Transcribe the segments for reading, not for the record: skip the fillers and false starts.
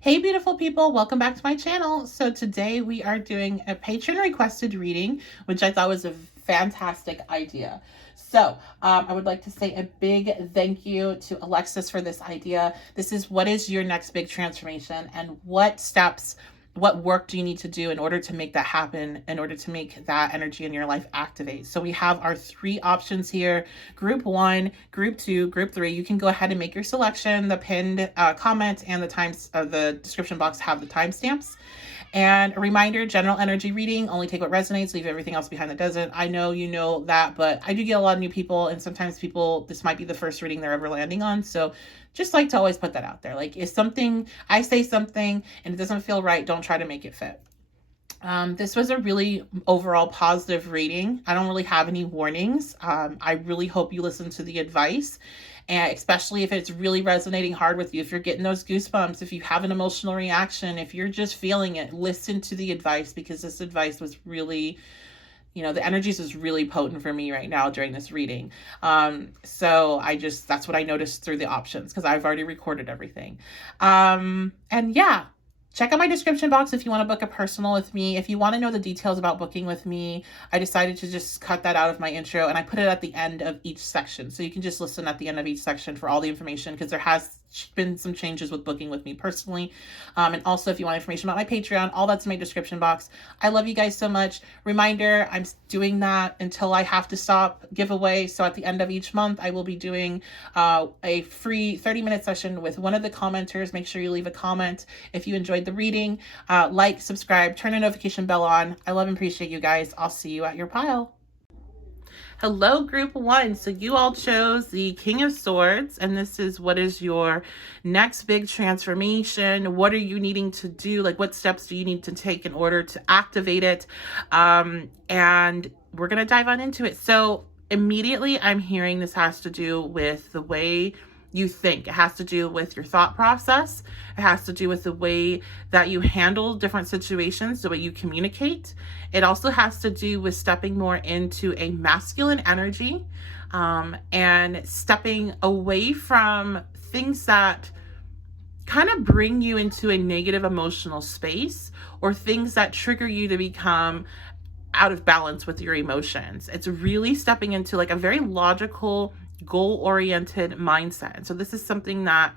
Hey beautiful people, welcome back to my channel. So today we are doing a patron requested reading, which I thought was a fantastic idea. So I would like to say a big thank you to Alexis for this idea. This is what is your next big transformation and what steps, what work do you need to do in order to make that happen, in order to make that energy in your life activate? So we have our three options here: group 1, group 2, group 3. You can go ahead and make your selection. The pinned comment and the times of the description box have the timestamps. And a reminder, general energy reading, only take what resonates, leave everything else behind that doesn't. I know you know that, but I do get a lot of new people, and sometimes people, this might be the first reading they're ever landing on. So just like to always put that out there. Like, if something, I say something and it doesn't feel right, don't try to make it fit. This was a really overall positive reading. I don't really have any warnings. I really hope you listen to the advice, and especially if it's really resonating hard with you, if you're getting those goosebumps, if you have an emotional reaction, if you're just feeling it, listen to the advice, because this advice was really, the energies is really potent for me right now during this reading. So that's what I noticed through the options, because I've already recorded everything. And yeah, check out my description box if you want to book a personal with me. If you want to know the details about booking with me, I decided to just cut that out of my intro and I put it at the end of each section. So you can just listen at the end of each section for all the information, because there has been some changes with booking with me personally. And also, if you want information about my Patreon, all that's in my description box. I love you guys so much. Reminder, I'm doing that until I have to stop giveaway. So at the end of each month, I will be doing a free 30-minute session with one of the commenters. Make sure you leave a comment if you enjoyed the reading. Like, subscribe, turn the notification bell on. I love and appreciate you guys. I'll see you at your pile. Hello, group 1. So you all chose the King of Swords, and this is what is your next big transformation. What are you needing to do? Like, what steps do you need to take in order to activate it? And we're going to dive on into it. So immediately I'm hearing this has to do with the way you think. It has to do with your thought process. It has to do with the way that you handle different situations, the way you communicate. It also has to do with stepping more into a masculine energy, and stepping away from things that kind of bring you into a negative emotional space, or things that trigger you to become out of balance with your emotions. It's really stepping into like a very logical, goal-oriented mindset. And so this is something that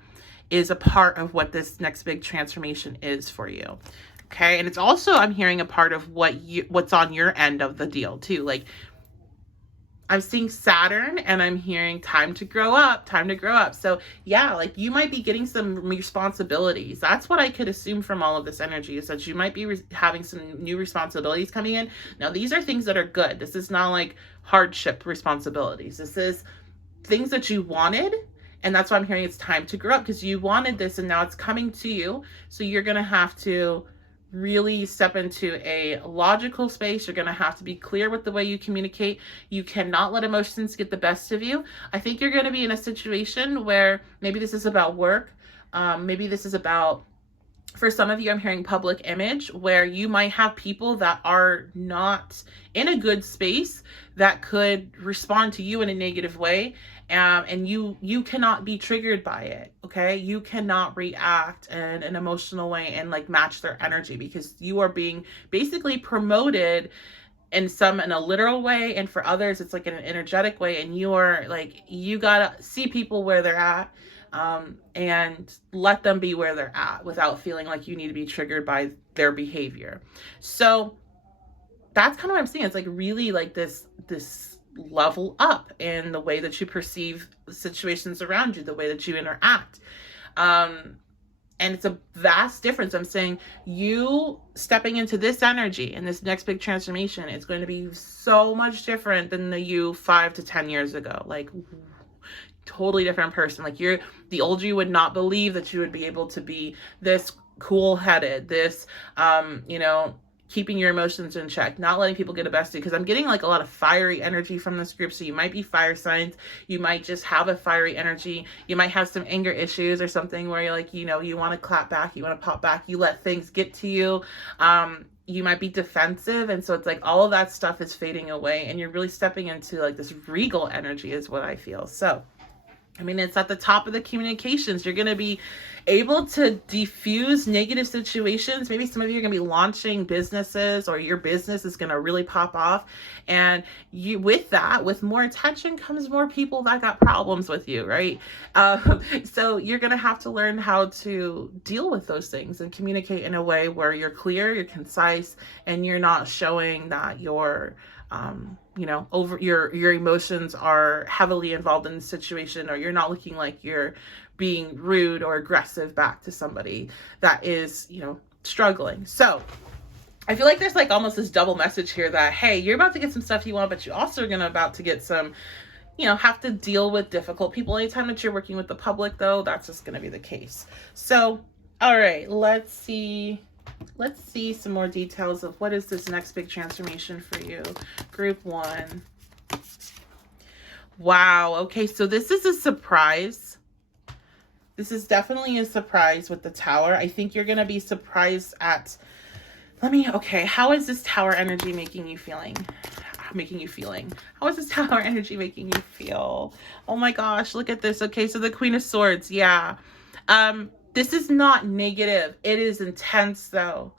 is a part of what this next big transformation is for you. Okay. And it's also, I'm hearing, a part of what's on your end of the deal too. Like, I'm seeing Saturn and I'm hearing time to grow up, time to grow up. So yeah, like, you might be getting some responsibilities. That's what I could assume from all of this energy, is that you might be having some new responsibilities coming in. Now, these are things that are good. This is not like hardship responsibilities. This is things that you wanted, and that's why I'm hearing it's time to grow up, because you wanted this and now it's coming to you. So you're going to have to really step into a logical space. You're going to have to be clear with the way you communicate. You cannot let emotions get the best of you. I think you're going to be in a situation where maybe this is about work. Maybe this is about, for some of you, I'm hearing public image, where you might have people that are not in a good space that could respond to you in a negative way. And you cannot be triggered by it. Okay. You cannot react in an emotional way and like match their energy, because you are being basically promoted in a literal way. And for others, it's like in an energetic way. And you are like, you gotta see people where they're at, and let them be where they're at without feeling like you need to be triggered by their behavior. So that's kind of what I'm seeing. It's like really like this level up in the way that you perceive the situations around you, the way that you interact. And it's a vast difference. I'm saying you stepping into this energy and this next big transformation is going to be so much different than the you 5 to 10 years ago. Like, totally different person. Like, the old you would not believe that you would be able to be this cool-headed, this, keeping your emotions in check, not letting people get the best of you. Because I'm getting like a lot of fiery energy from this group. So you might be fire signs. You might just have a fiery energy. You might have some anger issues or something where you're like, you want to clap back, you want to pop back, you let things get to you. You might be defensive. And so it's like all of that stuff is fading away, and you're really stepping into like this regal energy is what I feel. So I mean, it's at the top of the communications. You're going to be able to diffuse negative situations. Maybe some of you are going to be launching businesses, or your business is going to really pop off. And you, with that, with more attention comes more people that got problems with you, right? So you're going to have to learn how to deal with those things and communicate in a way where you're clear, you're concise, and you're not showing that you're over your emotions are heavily involved in the situation, or you're not looking like you're being rude or aggressive back to somebody that is, struggling. So I feel like there's like almost this double message here that, hey, you're about to get some stuff you want, but you also are about to get some, have to deal with difficult people. Anytime that you're working with the public, though, that's just going to be the case. So, all right, let's see some more details of what is this next big transformation for you. Group 1. Wow. Okay. So this is a surprise. This is definitely a surprise with the Tower. I think you're going to be surprised at, how is this Tower energy making you feeling? How is this Tower energy making you feel? Oh my gosh, look at this. Okay. So the Queen of Swords. Yeah. This is not negative. It is intense, though.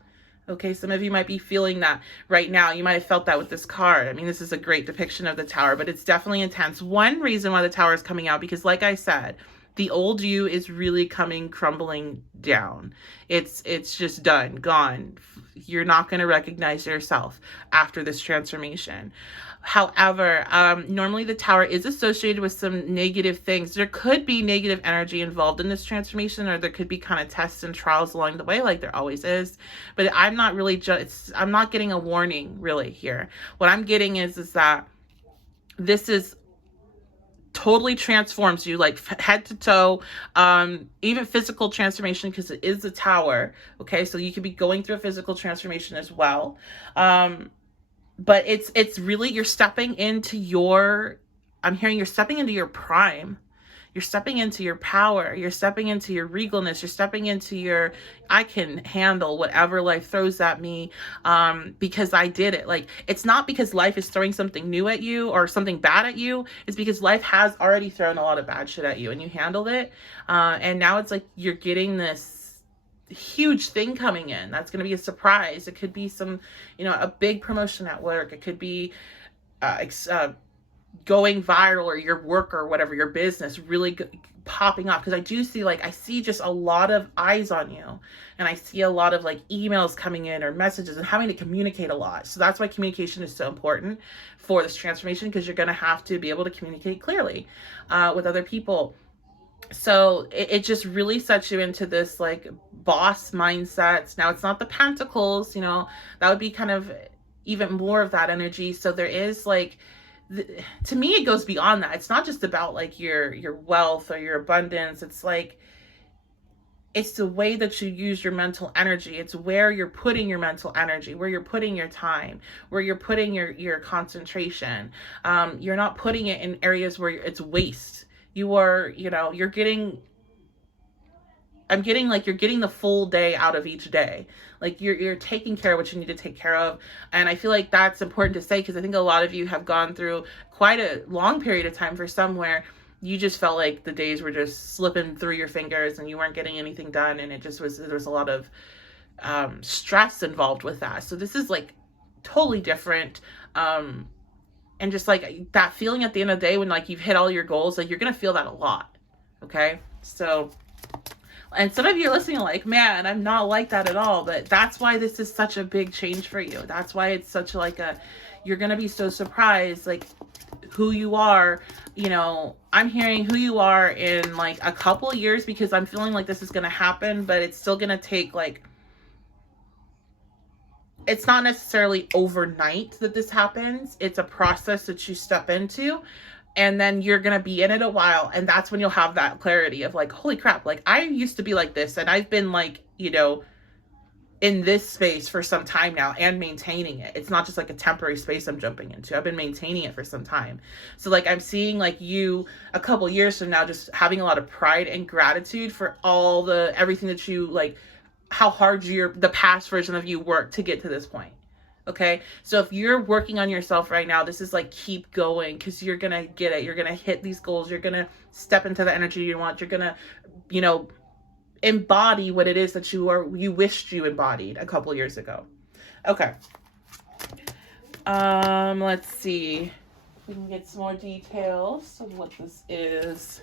Okay, some of you might be feeling that right now. You might have felt that with this card. I mean, this is a great depiction of the Tower, but it's definitely intense. One reason why the Tower is coming out, because like I said, the old you is really crumbling down. It's just done, gone. You're not going to recognize yourself after this transformation. However, normally the Tower is associated with some negative things. There could be negative energy involved in this transformation, or there could be kind of tests and trials along the way, like there always is. But I'm not really I'm not getting a warning really here. What I'm getting is that this is totally transforms you, like head to toe, even physical transformation, because it is the Tower. Okay, so you could be going through a physical transformation as well. But it's really, you're stepping into you're stepping into your prime. You're stepping into your power. You're stepping into your regalness. You're stepping into I can handle whatever life throws at me, because I did it. Like, it's not because life is throwing something new at you or something bad at you. It's because life has already thrown a lot of bad shit at you and you handled it. And now it's like you're getting this huge thing coming in. That's going to be a surprise. It could be some, a big promotion at work. It could be going viral, or your work or whatever, your business really popping off. Because I do see, I see just a lot of eyes on you, and I see a lot of emails coming in or messages, and having to communicate a lot. So that's why communication is so important for this transformation, because you're going to have to be able to communicate clearly with other people. So it just really sets you into this boss mindset. Now, it's not the Pentacles, that would be kind of even more of that energy. So there is to me, it goes beyond that. It's not just about your wealth or your abundance. It's it's the way that you use your mental energy. It's where you're putting your mental energy, where you're putting your time, where you're putting your concentration. You're not putting it in areas where it's waste. You are, you're getting the full day out of each day. You're taking care of what you need to take care of. And I feel like that's important to say, because I think a lot of you have gone through quite a long period of time for some where you just felt like the days were just slipping through your fingers and you weren't getting anything done. And it just there was a lot of stress involved with that. So this is totally different. And just that feeling at the end of the day when you've hit all your goals, you're going to feel that a lot. Okay. So, and some of you are listening man, I'm not like that at all. But that's why this is such a big change for you. That's why it's such you're going to be so surprised, who you are. I'm hearing who you are in a couple years, because I'm feeling this is going to happen, but it's still going to take it's not necessarily overnight that this happens. It's a process that you step into, and then you're going to be in it a while. And that's when you'll have that clarity of holy crap, I used to be like this, and I've been in this space for some time now and maintaining it. It's not just a temporary space I'm jumping into. I've been maintaining it for some time. So I'm seeing you a couple years from now, just having a lot of pride and gratitude for everything that you how hard the past version of you worked to get to this point. Okay. So if you're working on yourself right now, this is like, keep going, because you're going to get it. You're going to hit these goals. You're going to step into the energy you want. You're going to, you know, embody what it is that you wished you embodied a couple years ago. Okay. Let's see. We can get some more details of what this is.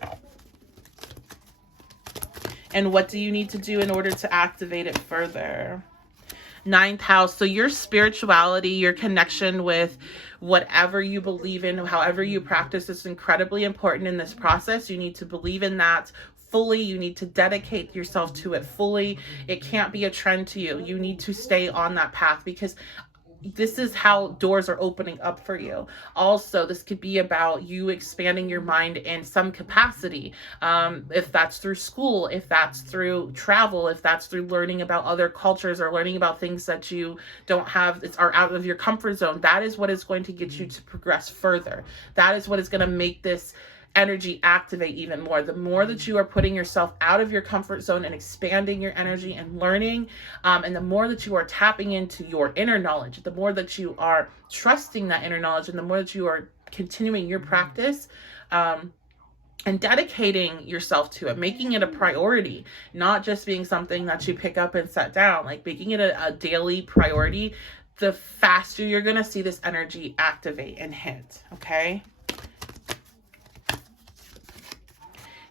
And what do you need to do in order to activate it further? Ninth house. So your spirituality, your connection with whatever you believe in, however you practice, is incredibly important in this process. You need to believe in that fully. You need to dedicate yourself to it fully. It can't be a trend to you. You need to stay on that path, because this is how doors are opening up for you. Also, this could be about you expanding your mind in some capacity. If that's through school, if that's through travel, if that's through learning about other cultures or learning about things that you don't have, are out of your comfort zone. That is what is going to get you to progress further. That is what is going to make this energy activate even more. The more that you are putting yourself out of your comfort zone and expanding your energy and learning, and the more that you are tapping into your inner knowledge, the more that you are trusting that inner knowledge, and the more that you are continuing your practice, and dedicating yourself to it, making it a priority, not just being something that you pick up and set down, like making it a daily priority, the faster you're going to see this energy activate and hit. Okay.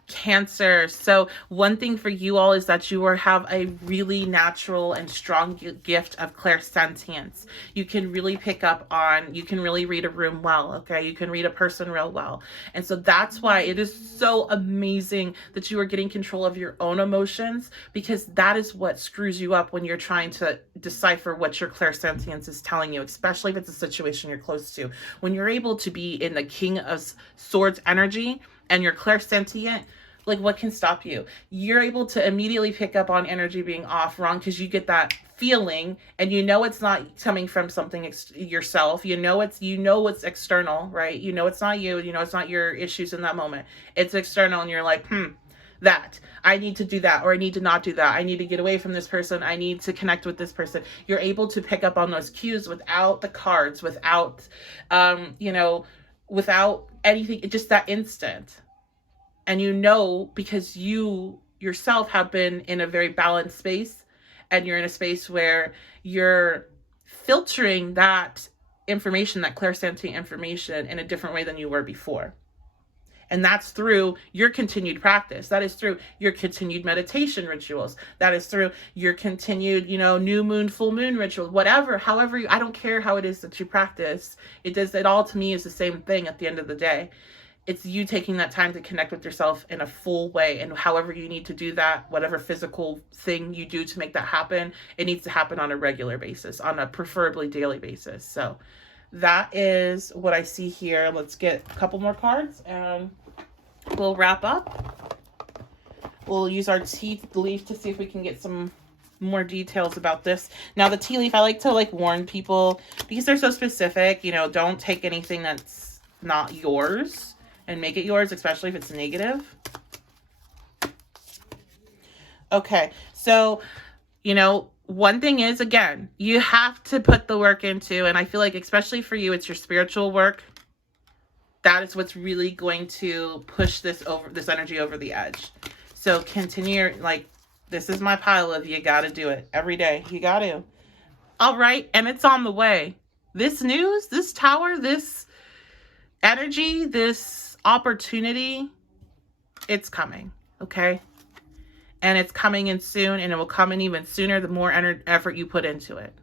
Cancer. So one thing for you all is that you have a really natural and strong gift of clairsentience. You can really pick up on, you can really read a room well, okay? You can read a person real well. And so that's why it is so amazing that you are getting control of your own emotions, because that is what screws you up when you're trying to decipher what your clairsentience is telling you, especially if it's a situation you're close to. When you're able to be in the King of Swords energy and you're clairsentient, like, what can stop you? You're able to immediately pick up on energy being off, wrong, because you get that feeling, and you know it's not coming from something yourself. You know it's external, right? You know it's not you. You know it's not your issues in that moment. It's external, and you're like, that. I need to do that, or I need to not do that. I need to get away from this person. I need to connect with this person. You're able to pick up on those cues without the cards, without, without anything, just that instant. And you know, because you yourself have been in a very balanced space, and you're in a space where you're filtering that information, that clairsentient information, in a different way than you were before. And that's through your continued practice. That is through your continued meditation rituals. That is through your continued, new moon, full moon rituals, whatever, however, I don't care how it is that you practice. It all to me is the same thing at the end of the day. It's you taking that time to connect with yourself in a full way, and however you need to do that, whatever physical thing you do to make that happen, it needs to happen on a regular basis, on a preferably daily basis. So that is what I see here. Let's get a couple more cards and we'll wrap up. We'll use our tea leaf to see if we can get some more details about this. Now, the tea leaf, I like to warn people, because they're so specific, don't take anything that's not yours and make it yours, especially if it's negative. Okay, so, one thing is, again, you have to put the work into, and I feel like especially for you, it's your spiritual work. That is what's really going to push this energy over the edge. So continue, this is my pile of you got to do it every day. You got to. All right, and it's on the way. This news, this tower, this energy, this opportunity, it's coming, okay? And it's coming in soon, and it will come in even sooner the more effort you put into it.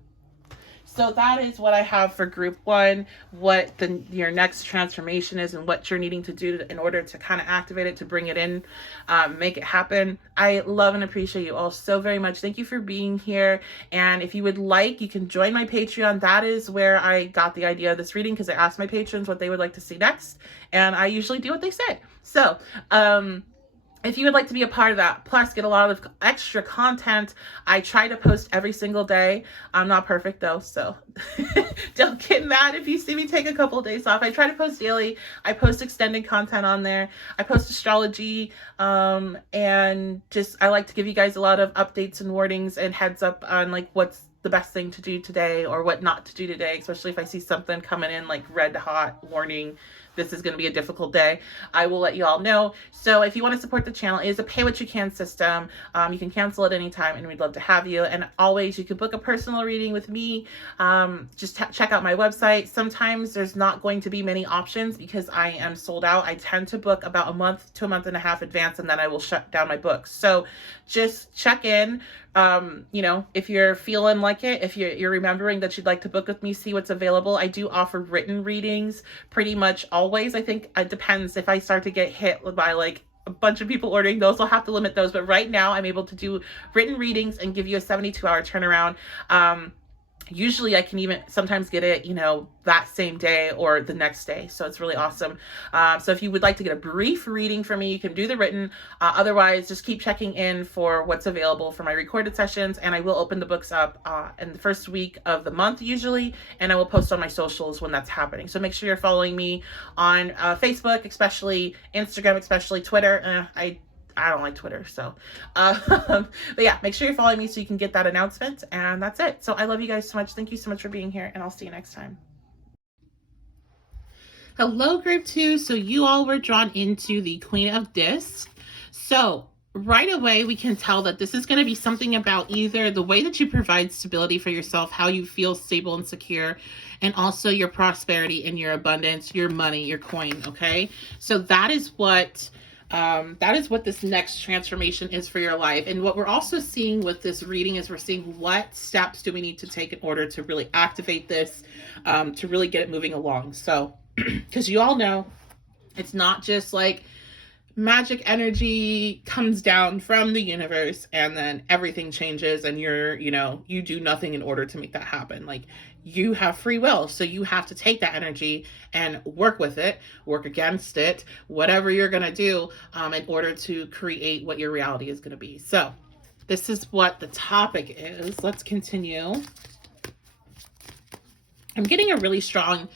So that is what I have for group one, what your next transformation is, and what you're needing to do in order to kind of activate it, to bring it in, make it happen. I love and appreciate you all so very much. Thank you for being here. And if you would like, you can join my Patreon. That is where I got the idea of this reading, because I asked my patrons what they would like to see next, and I usually do what they say. So, if you would like to be a part of that, plus get a lot of extra content, I try to post every single day. I'm not perfect though, so don't get mad if you see me take a couple of days off. I try to post daily. I post extended content on there. I post astrology, and just I like to give you guys a lot of updates and warnings and heads up on what's the best thing to do today or what not to do today, especially if I see something coming in like red hot warning, this is going to be a difficult day, I will let you all know. So if you want to support the channel, it is a pay what you can system. You can cancel at any time and we'd love to have you. And always, you can book a personal reading with me. Just check out my website. Sometimes there's not going to be many options because I am sold out. I tend to book about a month to a month and a half advance, and then I will shut down my books. So just check in. You know, if you're feeling like it, if you're remembering that you'd like to book with me, see what's available. I do offer written readings pretty much always. I think it depends. If I start to get hit by like a bunch of people ordering those, I'll have to limit those. But right now I'm able to do written readings and give you a 72-hour turnaround. Usually I can even sometimes get it, you know, that same day or the next day. So it's really awesome. So if you would like to get a brief reading from me, you can do the written. Otherwise, just keep checking in for what's available for my recorded sessions. And I will open the books up in the first week of the month usually. And I will post on my socials when that's happening. So make sure you're following me on Facebook, especially Instagram, especially Twitter. I don't like Twitter, so, but yeah, make sure you're following me so you can get that announcement, and that's it. So I love you guys so much. Thank you so much for being here, and I'll see you next time. Hello, group 2. So you all were drawn into the Queen of Discs. So right away, we can tell that this is going to be something about either the way that you provide stability for yourself, how you feel stable and secure, and also your prosperity and your abundance, your money, your coin, okay? So that is what this next transformation is for your life. And what we're also seeing with this reading is we're seeing what steps do we need to take in order to really activate this, to really get it moving along. So, because you all know, it's not just like magic energy comes down from the universe and then everything changes and you do nothing in order to make that happen. Like, you have free will, so you have to take that energy and work with it, work against it, whatever you're going to do in order to create what your reality is going to be. So this is what the topic is. Let's continue. I'm getting a really strong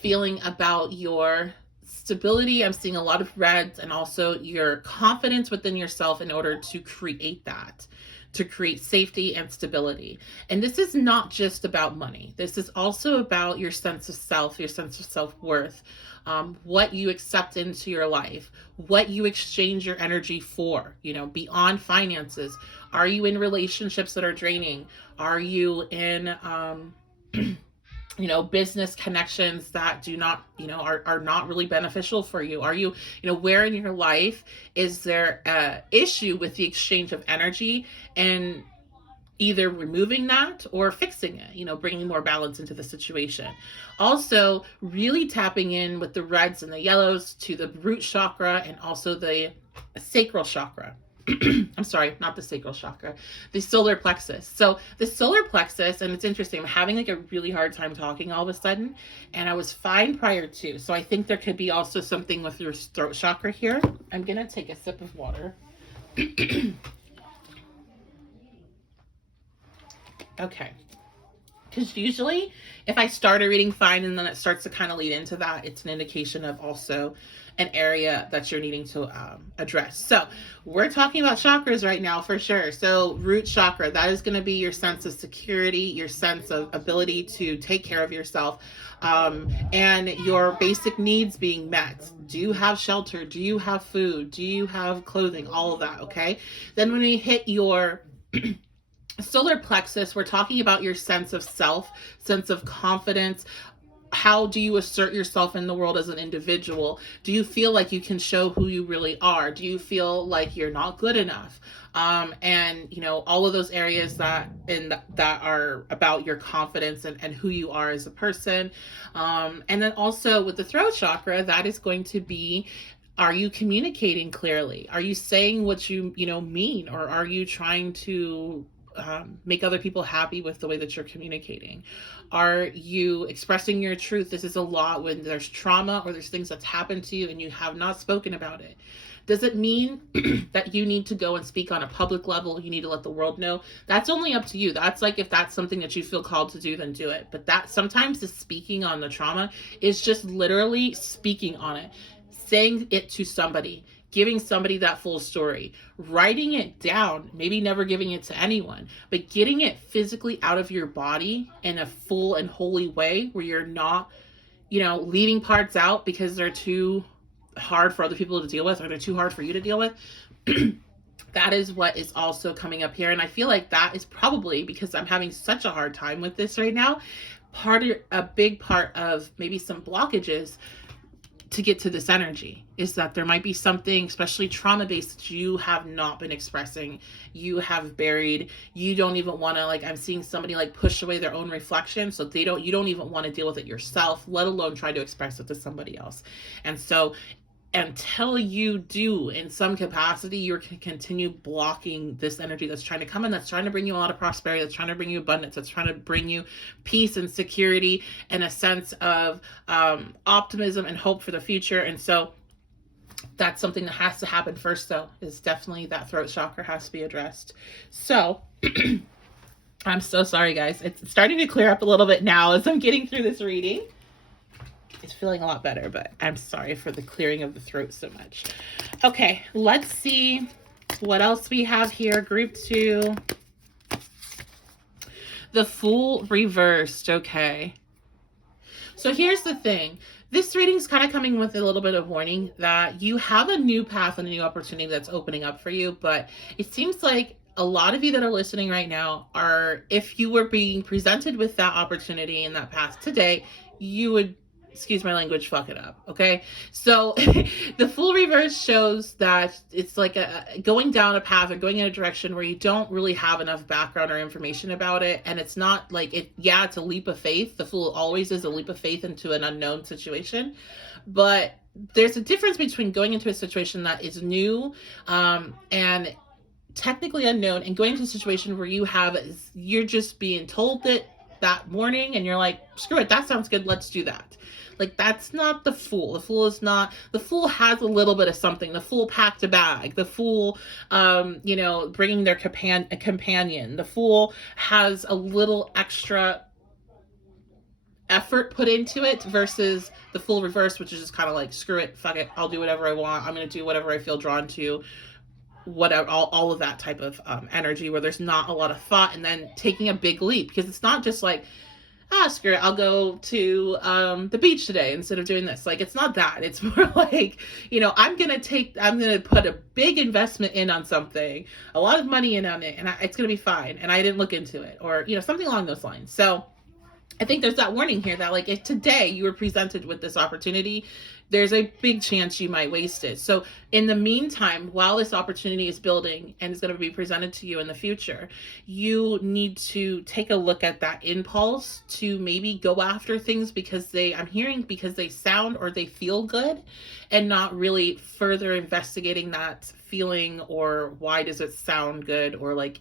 feeling about your stability. I'm seeing a lot of reds, and also your confidence within yourself in order to create that, to create safety and stability. And this is not just about money. This is also about your sense of self, your sense of self-worth, what you accept into your life, what you exchange your energy for, beyond finances. Are you in relationships that are draining? Are you in, business connections that do not, are not really beneficial for you? Are you, where in your life is there a issue with the exchange of energy, and either removing that or fixing it, bringing more balance into the situation? Also, really tapping in with the reds and the yellows to the root chakra and also the sacral chakra. I'm sorry, not the sacral chakra, the solar plexus. So the solar plexus, and it's interesting, I'm having like a really hard time talking all of a sudden, and I was fine prior to. So I think there could be also something with your throat chakra here. I'm going to take a sip of water. Okay. Because usually if I start a reading fine and then it starts to kind of lead into that, it's an indication of also an area that you're needing to address. So we're talking about chakras right now for sure. So root chakra, that is going to be your sense of security, your sense of ability to take care of yourself, and your basic needs being met. Do you have shelter? Do you have food? Do you have clothing? All of that, okay? Then when we hit your solar plexus, we're talking about your sense of self, sense of confidence. How do you assert yourself in the world as an individual? Do you feel like you can show who you really are? Do you feel like you're not good enough? And all of those areas that are about your confidence and who you are as a person. And then also with the throat chakra, that is going to be, are you communicating clearly? Are you saying what you mean? Or are you trying to make other people happy with the way that you're communicating? Are you expressing your truth? This is a lot when there's trauma or there's things that's happened to you and you have not spoken about it. Does it mean that you need to go and speak on a public level? You need to let the world know? That's only up to you. That's like, if that's something that you feel called to do, then do it. But that sometimes the speaking on the trauma is just literally speaking on it, saying it to somebody, giving somebody that full story, writing it down, maybe never giving it to anyone, but getting it physically out of your body in a full and holy way where you're not, leaving parts out because they're too hard for other people to deal with, or they're too hard for you to deal with. That is what is also coming up here. And I feel like that is probably because I'm having such a hard time with this right now. A big part of maybe some blockages to get to this energy is that there might be something, especially trauma-based, that you have not been expressing, you have buried, you don't even want to, like, I'm seeing somebody like push away their own reflection, so you don't even want to deal with it yourself, let alone try to express it to somebody else. And so until you do in some capacity, you're going to continue blocking this energy that's trying to come in, that's trying to bring you a lot of prosperity, that's trying to bring you abundance, that's trying to bring you peace and security and a sense of optimism and hope for the future. And so that's something that has to happen first, though, is definitely that throat chakra has to be addressed. So I'm so sorry, guys. It's starting to clear up a little bit now as I'm getting through this reading. It's feeling a lot better, but I'm sorry for the clearing of the throat so much. Okay, let's see what else we have here. Group 2. The Fool reversed. Okay. So here's the thing. This reading's kind of coming with a little bit of warning that you have a new path and a new opportunity that's opening up for you, but it seems like a lot of you that are listening right now are, if you were being presented with that opportunity and that path today, you would, excuse my language, fuck it up. Okay. So the Fool reverse shows that it's like going down a path or going in a direction where you don't really have enough background or information about it. And it's not like it. Yeah, it's a leap of faith. The Fool always is a leap of faith into an unknown situation, but there's a difference between going into a situation that is new, and technically unknown, and going to a situation where you're just being told that morning and you're like, screw it, that sounds good, let's do that. Like, that's not the Fool. The Fool has a little bit of something. The Fool packed a bag. The Fool, bringing their companion. The Fool has a little extra effort put into it versus the Fool reverse, which is just kind of like, screw it, fuck it, I'll do whatever I want. I'm going to do whatever I feel drawn to. Whatever, all of that type of energy where there's not a lot of thought and then taking a big leap, because it's not just like, screw it, I'll go to the beach today instead of doing this. Like, it's not that. It's more like, I'm going to put a big investment in on something, a lot of money in on it, and it's going to be fine. And I didn't look into it, or, something along those lines. So I think there's that warning here that, like, if today you were presented with this opportunity, there's a big chance you might waste it. So in the meantime, while this opportunity is building and is going to be presented to you in the future, you need to take a look at that impulse to maybe go after things because they sound or they feel good, and not really further investigating that feeling or why does it sound good, or like,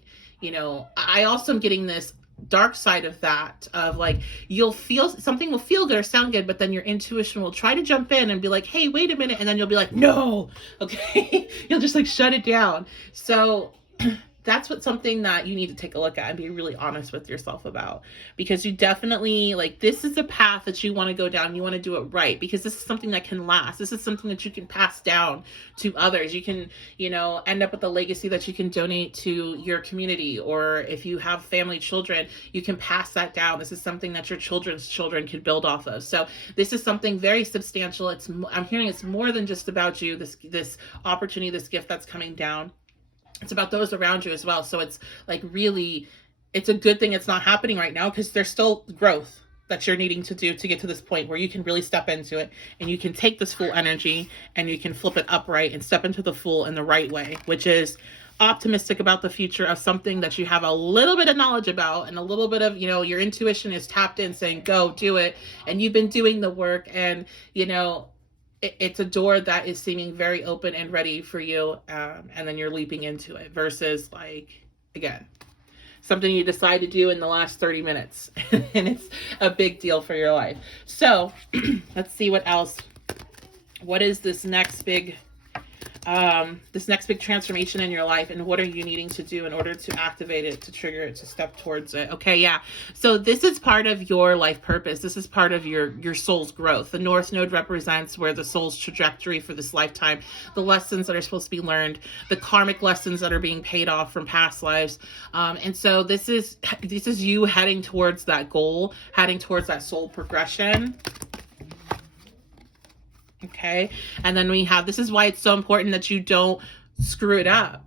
I also am getting this dark side of that, of like, you'll feel something will feel good or sound good, but then your intuition will try to jump in and be like, hey, wait a minute, and then you'll be like, no, okay. You'll just like shut it down. So that's something that you need to take a look at and be really honest with yourself about, because you definitely, like, this is a path that you want to go down. You want to do it right, because this is something that can last. This is something that you can pass down to others. You can, end up with a legacy that you can donate to your community, or if you have family, children, you can pass that down. This is something that your children's children could build off of. So this is something very substantial. I'm hearing it's more than just about you, this opportunity, this gift that's coming down. It's about those around you as well. So it's like, really, it's a good thing it's not happening right now, because there's still growth that you're needing to do to get to this point where you can really step into it, and you can take this Fool energy and you can flip it upright and step into the Fool in the right way, which is optimistic about the future of something that you have a little bit of knowledge about, and a little bit of, your intuition is tapped in saying, go do it. And you've been doing the work, and, it's a door that is seeming very open and ready for you, and then you're leaping into it, versus, like, again, something you decide to do in the last 30 minutes and it's a big deal for your life. So let's see what else. What is this next big this next big transformation in your life, and what are you needing to do in order to activate it, to trigger it, to step towards it. Okay, yeah. So this is part of your life purpose. This is part of your soul's growth. The North Node represents where the soul's trajectory for this lifetime, the lessons that are supposed to be learned, the karmic lessons that are being paid off from past lives. And so this is you heading towards that goal, heading towards that soul progression. Okay. And then we have, this is why it's so important that you don't screw it up.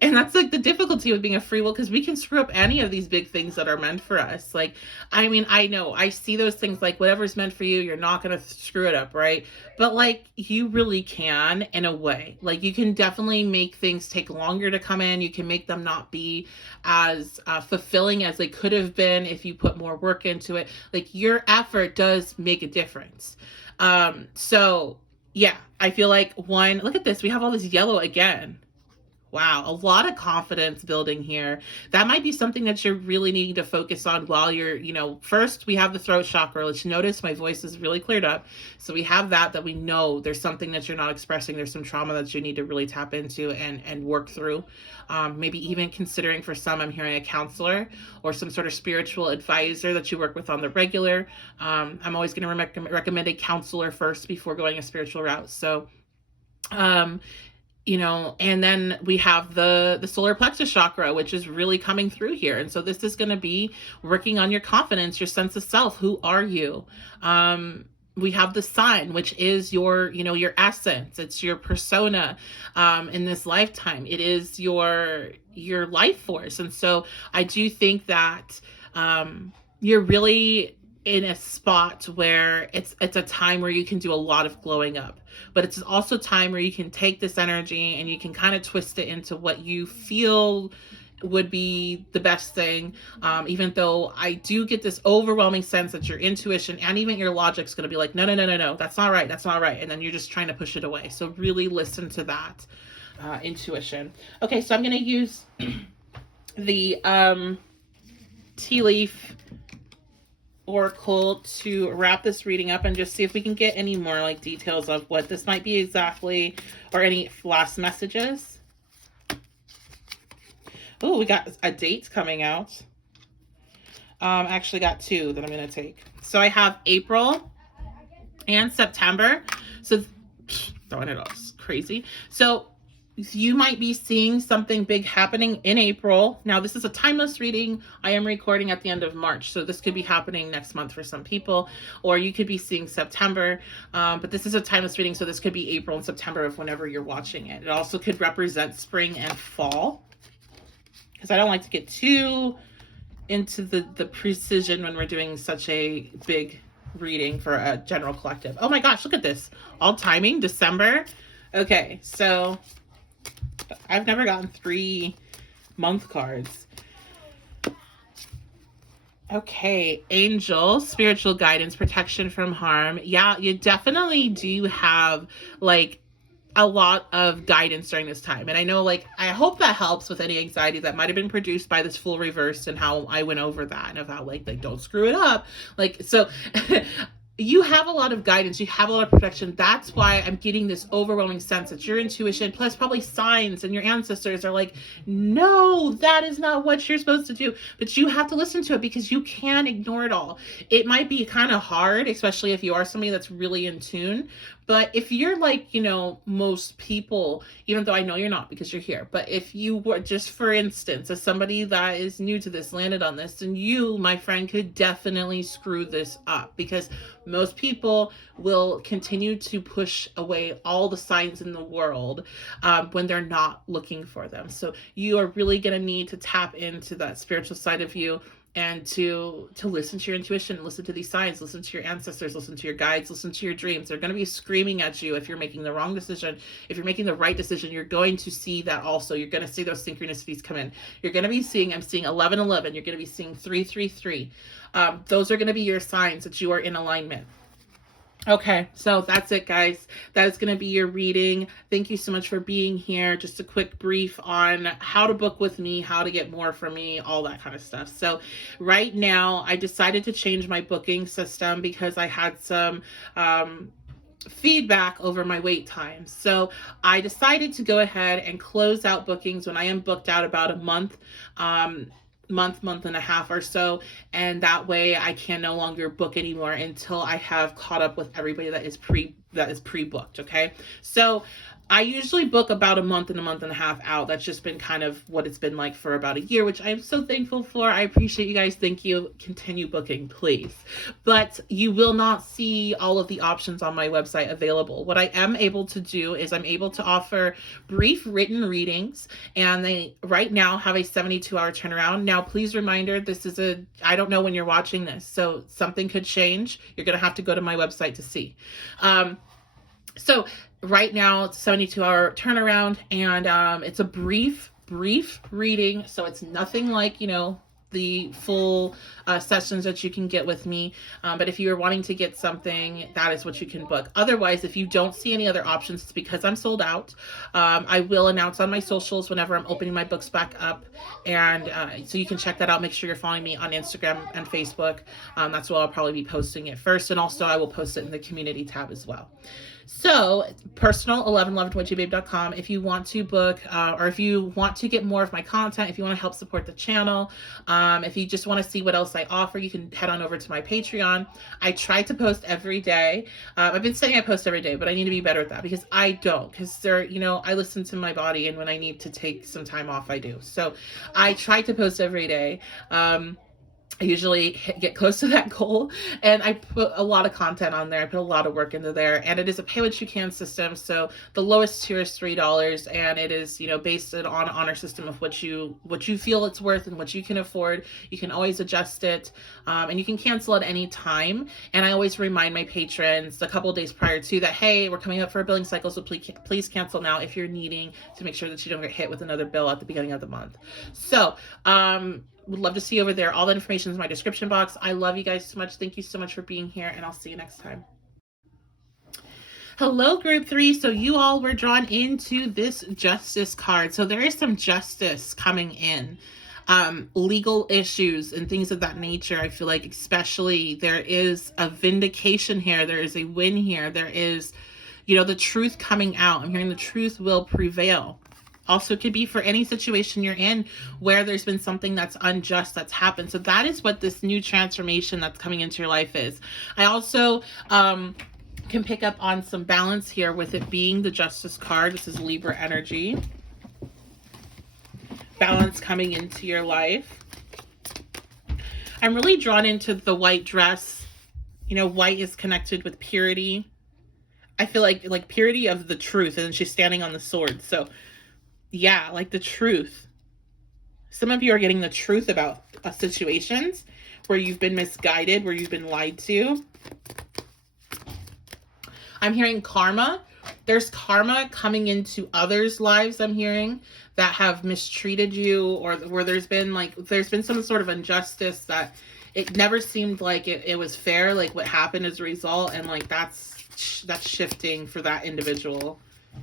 And that's like the difficulty with being a free will, because we can screw up any of these big things that are meant for us. Like, I mean, I know I see those things like whatever's meant for you, you're not going to screw it up, right? But like, you really can, in a way. Like, you can definitely make things take longer to come in. You can make them not be as fulfilling as they could have been if you put more work into it. Like, your effort does make a difference. So yeah, I feel like one, look at this. We have all this yellow again. Wow, a lot of confidence building here. That might be something that you're really needing to focus on while you're, first we have the throat chakra. Let's notice my voice is really cleared up. So we have that we know there's something that you're not expressing. There's some trauma that you need to really tap into and work through. Maybe even considering, for some, I'm hearing a counselor or some sort of spiritual advisor that you work with on the regular. I'm always going to recommend a counselor first before going a spiritual route. So, and then we have the solar plexus chakra, which is really coming through here. And so this is going to be working on your confidence, your sense of self. Who are you? We have the sun, which is your essence. It's your persona in this lifetime. It is your life force. And so I do think that you're really in a spot where it's a time where you can do a lot of glowing up, but it's also time where you can take this energy and you can kind of twist it into what you feel would be the best thing. Even though I do get this overwhelming sense that your intuition and even your logic's going to be like, no, that's not right. That's not right. And then you're just trying to push it away. So really listen to that intuition. Okay. So I'm going to use the tea leaf oracle to wrap this reading up and just see if we can get any more like details of what this might be exactly, or any last messages. Oh, we got a date coming out. Actually got two that I'm going to take. So I have April and September. So throwing it off, crazy. So you might be seeing something big happening in April. Now, this is a timeless reading. I am recording at the end of March, so this could be happening next month for some people, or you could be seeing September. But this is a timeless reading, so this could be April and September of whenever you're watching it. It also could represent spring and fall, because I don't like to get too into the precision when we're doing such a big reading for a general collective. Oh my gosh, look at this. All timing, December. Okay, so I've never gotten 3 month cards. Okay, angel, spiritual guidance, protection from harm. Yeah, you definitely do have like a lot of guidance during this time. And I know, like, I hope that helps with any anxiety that might have been produced by this full reverse and how I went over that and of how like don't screw it up. Like, so you have a lot of guidance, you have a lot of protection. That's why I'm getting this overwhelming sense that your intuition, plus probably signs and your ancestors are like, no, that is not what you're supposed to do. But you have to listen to it, because you can't ignore it all. It might be kind of hard, especially if you are somebody that's really in tune. But if you're like, most people, even though I know you're not because you're here, but if you were, just for instance, as somebody that is new to this, landed on this, then you, my friend, could definitely screw this up, because most people will continue to push away all the signs in the world when they're not looking for them. So you are really going to need to tap into that spiritual side of you, and to listen to your intuition, listen to these signs, listen to your ancestors, listen to your guides, listen to your dreams. They're going to be screaming at you if you're making the wrong decision. If you're making the right decision, you're going to see that also. You're going to see those synchronicities come in. You're going to be seeing, I'm seeing 1111. You're going to be seeing 333. Those are going to be your signs that you are in alignment. Okay, so that's it, guys. That is going to be your reading. Thank you so much for being here. Just a quick brief on how to book with me, how to get more from me, all that kind of stuff. So right now, I decided to change my booking system because I had some feedback over my wait times. So I decided to go ahead and close out bookings when I am booked out about a month, month and a half or so, and that way I can no longer book anymore until I have caught up with everybody that is pre-booked. Okay, so I usually book about a month and a half out. That's just been kind of what it's been like for about a year, which I am so thankful for. I appreciate you guys. Thank you. Continue booking, please. But you will not see all of the options on my website available. What I am able to do is I'm able to offer brief written readings, and they right now have a 72-hour turnaround. Now, please reminder, I don't know when you're watching this, so something could change. You're going to have to go to my website to see. So right now it's a 72-hour turnaround, and it's a brief reading. So it's nothing like, the full sessions that you can get with me. But if you're wanting to get something, that is what you can book. Otherwise, if you don't see any other options, it's because I'm sold out. I will announce on my socials whenever I'm opening my books back up. And so you can check that out. Make sure you're following me on Instagram and Facebook. That's where I'll probably be posting it first. And also I will post it in the community tab as well. So personal 1111.gbabe.com if you want to book, or if you want to get more of my content, if you want to help support the channel, if you just want to see what else I offer, you can head on over to my Patreon. I try to post every day. I've been saying I post every day, but I need to be better at that because I don't, because I listen to my body, and when I need to take some time off, I do. So I try to post every day. I usually get close to that goal, and I put a lot of content on there. I put a lot of work into there, and it is a pay what you can system. So the lowest tier is $3, and it is, based on an honor system of what you feel it's worth and what you can afford. You can always adjust it, and you can cancel at any time. And I always remind my patrons a couple of days prior to that, hey, we're coming up for a billing cycle, so please cancel now if you're needing to make sure that you don't get hit with another bill at the beginning of the month. So, would love to see you over there. All the information is in my description box. I love you guys so much. Thank you so much for being here, and I'll see you next time. Hello, group 3. So you all were drawn into this justice card. So there is some justice coming in. Legal issues and things of that nature. I feel like especially there is a vindication here. There is a win here. There is, the truth coming out. I'm hearing the truth will prevail. Also could be for any situation you're in where there's been something that's unjust that's happened. So that is what this new transformation that's coming into your life is. I also can pick up on some balance here with it being the Justice card. This is Libra energy. Balance coming into your life. I'm really drawn into the white dress. White is connected with purity. I feel like purity of the truth, and she's standing on the sword. So yeah, like the truth. Some of you are getting the truth about situations where you've been misguided, where you've been lied to. I'm hearing karma. There's karma coming into others' lives, I'm hearing, that have mistreated you, or where there's been some sort of injustice that it never seemed like it was fair, like what happened as a result, and like that's shifting for that individual.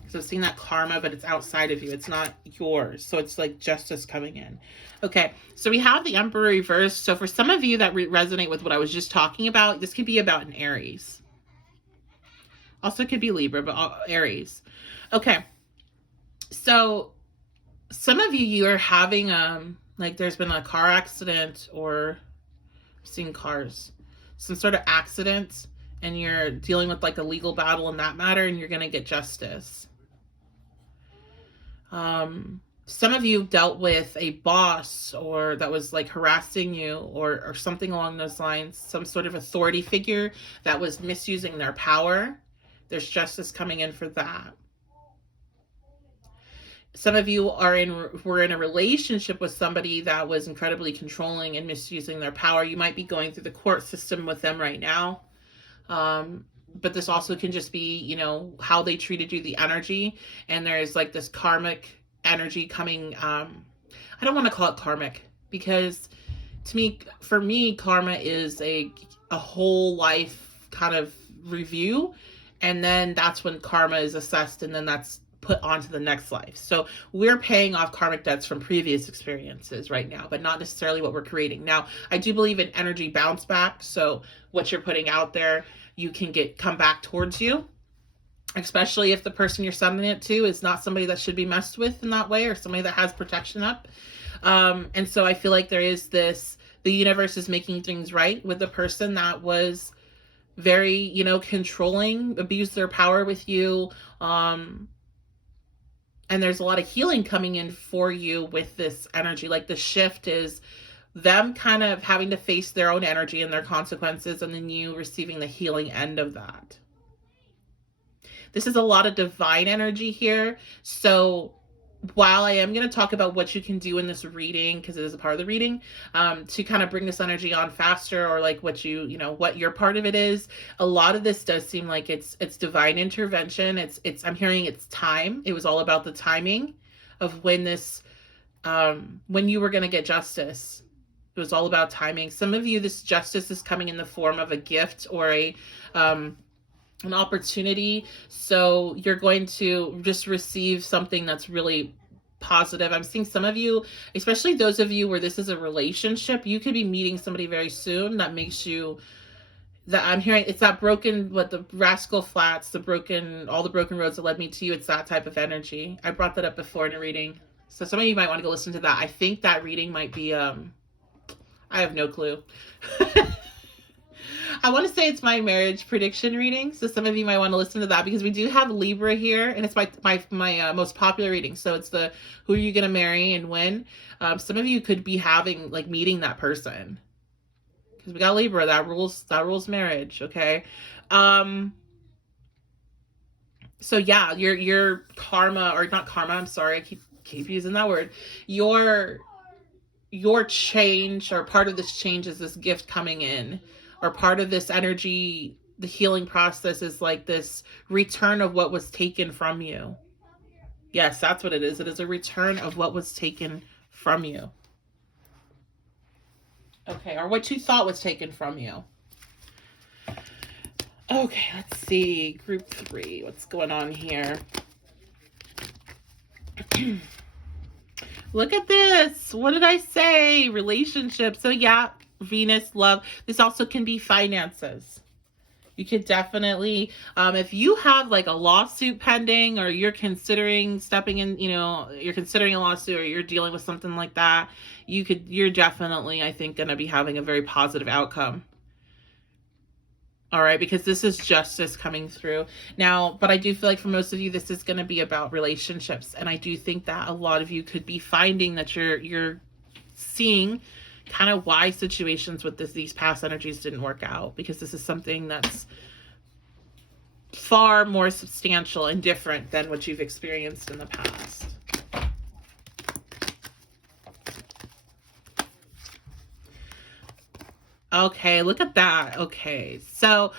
So I've seen that karma, but it's outside of you. It's not yours. So it's like justice coming in. Okay, so we have the Emperor reversed. So for some of you that resonate with what I was just talking about, this could be about an Aries. Also could be Libra, but Aries. Okay, so some of you are having, there's been a car accident, or I'm seeing cars. Some sort of accident, and you're dealing with like a legal battle in that matter, and you're going to get justice. Some of you dealt with a boss or that was like harassing you, or something along those lines, some sort of authority figure that was misusing their power. There's justice coming in for that. Some of you were in a relationship with somebody that was incredibly controlling and misusing their power. You might be going through the court system with them right now. But this also can just be, how they treated you, the energy. And there's like this karmic energy coming. I don't want to call it karmic, because for me, karma is a whole life kind of review. And then that's when karma is assessed, and then that's put onto the next life. So we're paying off karmic debts from previous experiences right now, but not necessarily what we're creating. Now, I do believe in energy bounce back. So what you're putting out there, you can come back towards you. especially if the person you're sending it to is not somebody that should be messed with in that way, or somebody that has protection up. And so I feel like there is this, the universe is making things right with the person that was very, you know, controlling, abused their power with you. And there's a lot of healing coming in for you with this energy. Like the shift is them kind of having to face their own energy and their consequences, and then you receiving the healing end of that. This is a lot of divine energy here. So while I am going to talk about what you can do in this reading, because it is a part of the reading, to kind of bring this energy on faster, or like what you know, what your part of it is, a lot of this does seem like it's divine intervention. I'm hearing it's time. It was all about the timing of when this, when you were going to get justice. It was all about timing. Some of you, this justice is coming in the form of a gift or an opportunity. So you're going to just receive something that's really positive. I'm seeing some of you, especially those of you where this is a relationship, you could be meeting somebody very soon that makes you, that I'm hearing, it's that broken, what the Rascal Flats, all the broken roads that led me to you. It's that type of energy. I brought that up before in a reading. So some of you might want to go listen to that. I think that reading might be, I have no clue. I want to say it's my marriage prediction reading, so some of you might want to listen to that, because we do have Libra here, and it's my most popular reading. So it's the who are you going to marry and when. Some of you could be having, like, meeting that person, because we got Libra, that rules marriage. Okay. So yeah, your karma, or not karma, I'm sorry, I keep using that word. Your change, or part of this change, is this gift coming in, or part of this energy, the healing process is like this return of what was taken from you. Yes, that's what it is. It is a return of what was taken from you. Okay, or what you thought was taken from you. Okay, let's see. Group 3, what's going on here? Look at this. What did I say? Relationships. So yeah, Venus, love. This also can be finances. You could definitely, if you have like a lawsuit pending, or you're considering stepping in, you know, you're considering a lawsuit, or you're dealing with something like that, you're definitely, I think, going to be having a very positive outcome. All right, because this is justice coming through now. But I do feel like for most of you, this is going to be about relationships. And I do think that a lot of you could be finding that you're seeing kind of why situations with these past energies didn't work out, because this is something that's far more substantial and different than what you've experienced in the past. Okay, look at that. Okay, so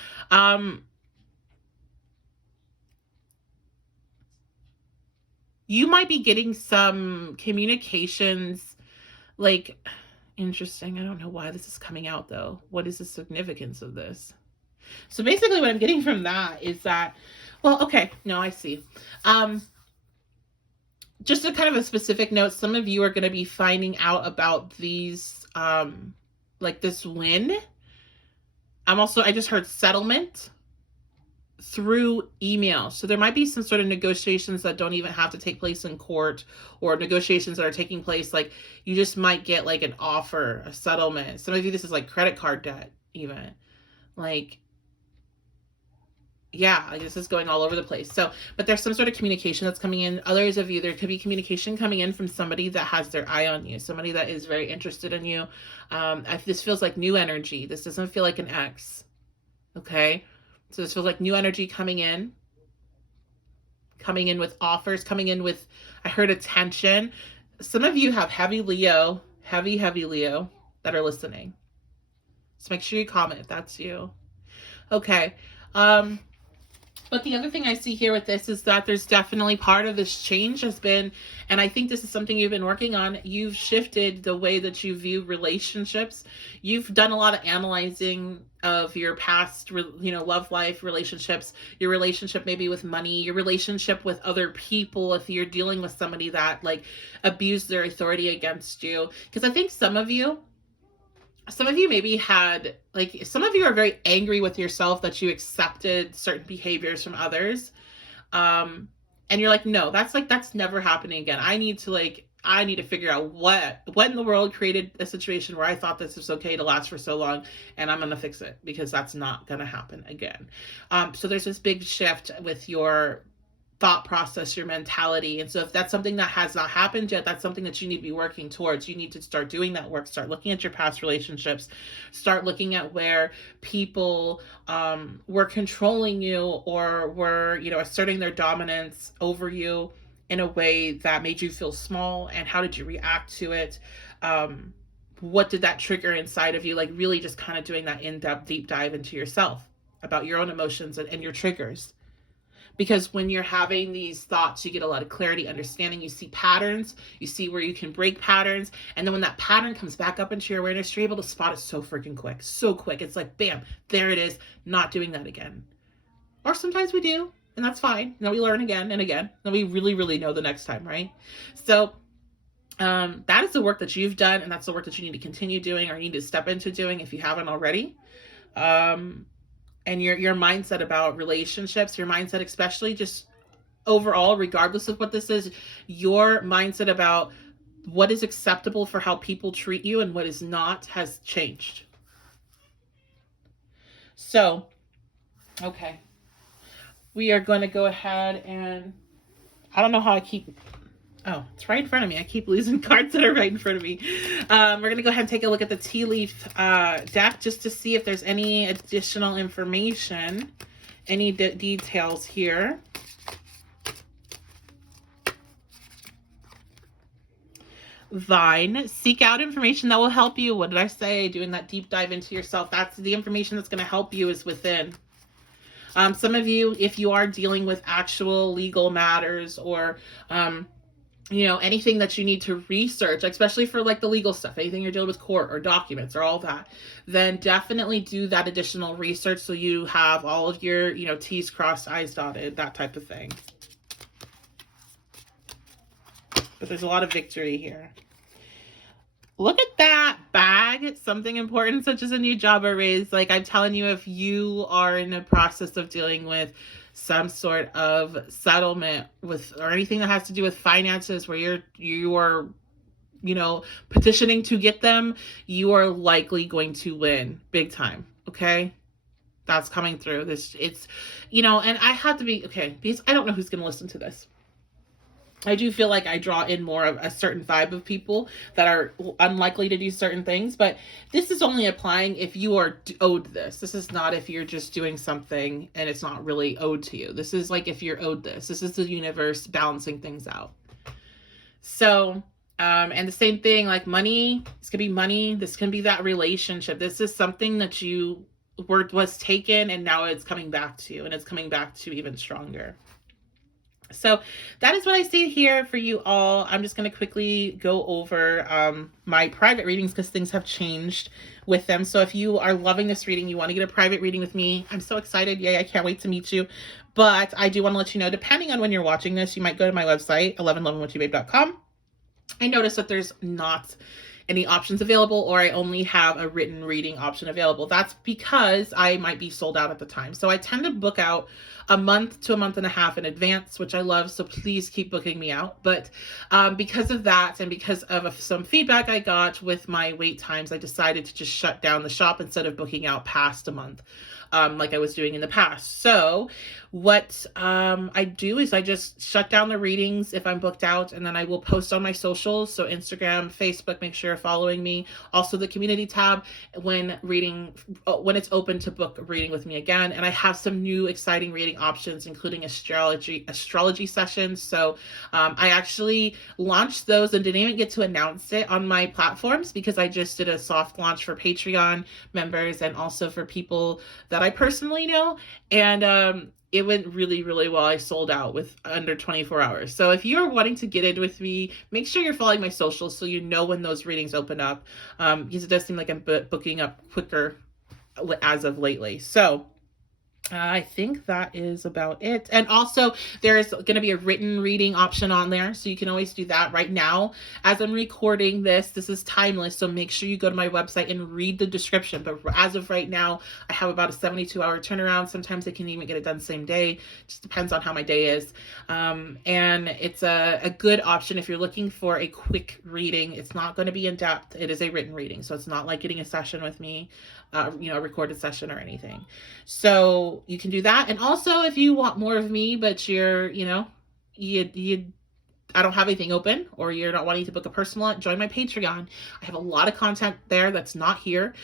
you might be getting some communications, like, interesting. I don't know why this is coming out though. What is the significance of this? So basically what I'm getting from that is that, well, okay, no, I see. Just a kind of a specific note, some of you are going to be finding out about these, like this win. I just heard settlement through email. So there might be some sort of negotiations that don't even have to take place in court, or negotiations that are taking place, like you just might get like an offer, a settlement. Some of you, this is like credit card debt even. Like, yeah, like this is going all over the place. So, but there's some sort of communication that's coming in. Others of you, there could be communication coming in from somebody that has their eye on you, somebody that is very interested in you. This feels like new energy. This doesn't feel like an ex. Okay. So this feels like new energy coming in with offers, coming in with, I heard attention. Some of you have heavy Leo that are listening. So make sure you comment if that's you. Okay. But the other thing I see here with this is that there's definitely part of this change has been, and I think this is something you've been working on, you've shifted the way that you view relationships. You've done a lot of analyzing of your past, love life, relationships, your relationship maybe with money, your relationship with other people, if you're dealing with somebody that like abused their authority against you. Because I think some of you maybe had, like, some of you are very angry with yourself that you accepted certain behaviors from others. and you're like, no, that's never happening again. I need to figure out what in the world created a situation where I thought this was okay to last for so long, and I'm gonna fix it because that's not gonna happen again. So there's this big shift with your thought process, your mentality. And so if that's something that has not happened yet, that's something that you need to be working towards. You need to start doing that work, start looking at your past relationships, start looking at where people were controlling you or were, asserting their dominance over you in a way that made you feel small, and how did you react to it? What did that trigger inside of you? Like really just kind of doing that in-depth deep dive into yourself about your own emotions and your triggers. Because when you're having these thoughts, you get a lot of clarity, understanding, you see patterns, you see where you can break patterns. And then when that pattern comes back up into your awareness, you're able to spot it so freaking quick, so quick. It's like, bam, there it is, not doing that again. Or sometimes we do, and that's fine. And then we learn again and again. And we really, really know the next time, right? So that is the work that you've done, and that's the work that you need to continue doing, or you need to step into doing if you haven't already. And your mindset about relationships, your mindset, especially just overall, regardless of what this is, your mindset about what is acceptable for how people treat you and what is not has changed. So, okay. We are going to go ahead and, I don't know how I keep, oh, it's right in front of me. I keep losing cards that are right in front of me. We're going to go ahead and take a look at the tea leaf deck just to see if there's any additional information, any details here. Vine, seek out information that will help you. What did I say? Doing that deep dive into yourself. That's the information that's going to help you is within. Some of you, if you are dealing with actual legal matters or, anything that you need to research, especially for like the legal stuff, anything you're dealing with court or documents or all that, then definitely do that additional research so you have all of your, T's crossed, I's dotted, that type of thing. But there's a lot of victory here. Look at that bag. Something important such as a new job or raise. Like I'm telling you, if you are in a process of dealing with some sort of settlement with or anything that has to do with finances where you are petitioning to get them, you are likely going to win big time. Okay? That's coming through. And I have to be okay because I don't know who's going to listen to this. I do feel like I draw in more of a certain vibe of people that are unlikely to do certain things, but this is only applying if you are owed this. This is not if you're just doing something and it's not really owed to you. This is like if you're owed this. This is the universe balancing things out. So, and the same thing, like money, this could be money. This can be that relationship. This is something that was taken and now it's coming back to you, and it's coming back to even stronger. So that is what I see here for you all. I'm just going to quickly go over my private readings because things have changed with them. So if you are loving this reading, you want to get a private reading with me, I'm so excited. Yay, I can't wait to meet you. But I do want to let you know, depending on when you're watching this, you might go to my website, 1111whatyobabe.com. I noticed that there's not any options available, or I only have a written reading option available. That's because I might be sold out at the time. So I tend to book out a month to a month and a half in advance, which I love. So please keep booking me out. But because of that and because of some feedback I got with my wait times, I decided to just shut down the shop instead of booking out past a month. Like I was doing in the past. So what I do is I just shut down the readings if I'm booked out, and then I will post on my socials. So Instagram, Facebook, make sure you're following me. Also the community tab when it's open to book a reading with me again. And I have some new exciting reading options, including astrology sessions. So I actually launched those and didn't even get to announce it on my platforms because I just did a soft launch for Patreon members and also for people that I personally know. And it went really, really well. I sold out with under 24 hours. So if you're wanting to get in with me, make sure you're following my socials so you know when those readings open up. Because it does seem like I'm booking up quicker as of lately. So I think that is about it. And also, there's going to be a written reading option on there. So you can always do that right now. As I'm recording this, this is timeless. So make sure you go to my website and read the description. But as of right now, I have about a 72-hour turnaround. Sometimes I can even get it done same day. Just depends on how my day is. And it's a good option if you're looking for a quick reading. It's not going to be in depth. It is a written reading. So it's not like getting a session with me, a recorded session or anything. So you can do that. And also, if you want more of me, but you're, you I don't have anything open, or you're not wanting to book a personal, join my Patreon. I have a lot of content there that's not here.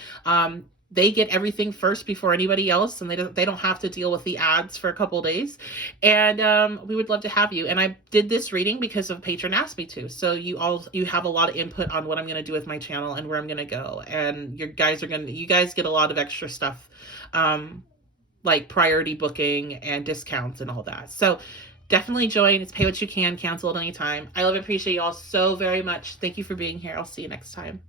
They get everything first before anybody else, and they don't have to deal with the ads for a couple of days. And we would love to have you. And I did this reading because a patron asked me to. So you have a lot of input on what I'm going to do with my channel and where I'm going to go. And you guys get a lot of extra stuff, like priority booking and discounts and all that. So definitely join. It's pay what you can, cancel at any time. I love and appreciate you all so very much. Thank you for being here. I'll see you next time.